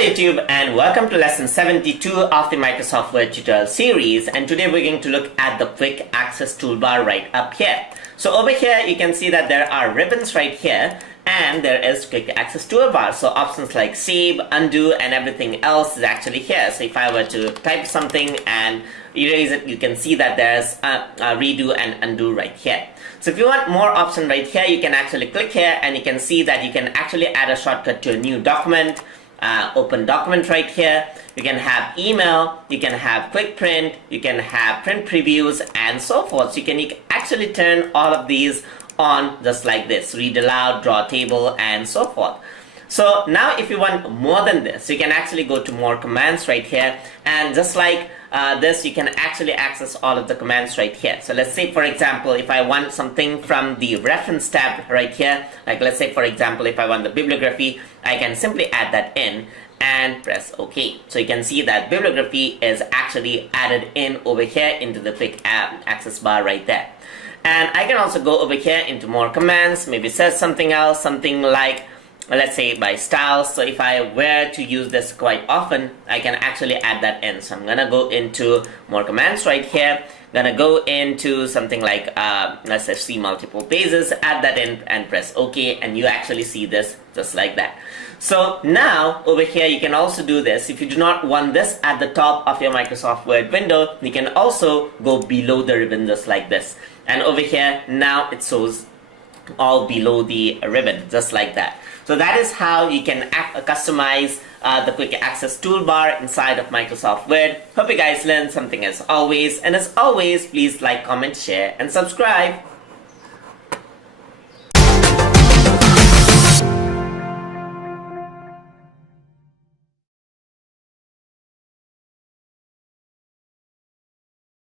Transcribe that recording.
YouTube, and welcome to lesson 72 of the Microsoft Word tutorial series, and today we're going to look at the quick access toolbar right up here. So over here you can see that there are ribbons right here, and there is quick access toolbar. So options like save, undo, and everything else is actually here. So if I were to type something and erase it, you can see that there's a redo and undo right here. So if you want more option right here, you can actually click here and you can see that you can actually add a shortcut to a new document. Open document right here. You can have email, you can have quick print, you can have print previews, and so forth. So you can actually turn all of these on just like this. Read aloud, draw a table, and so forth. So now if you want more than this, you can actually go to more commands right here, and just like this, you can actually access all of the commands right here. So let's say, for example, if I want something from the reference tab right here, like let's say, for example, if I want the bibliography, I can simply add that in and press OK. So you can see that bibliography is actually added in over here into the quick access bar right there. And I can also go over here into more commands, maybe says something else, something like, let's say by style. So if I were to use this quite often, I can actually add that in. So I'm gonna go into more commands right here, gonna go into something like let's say see multiple pages, add that in and press OK, and you actually see this just like that. So now over here you can also do this. If you do not want this at the top of your Microsoft Word window, you can also go below the ribbon just like this, and over here now it shows all below the ribbon just like that. So that is how you can customize the quick access toolbar inside of Microsoft Word. Hope you guys learned something as always, and as always, please like, comment, share, and subscribe.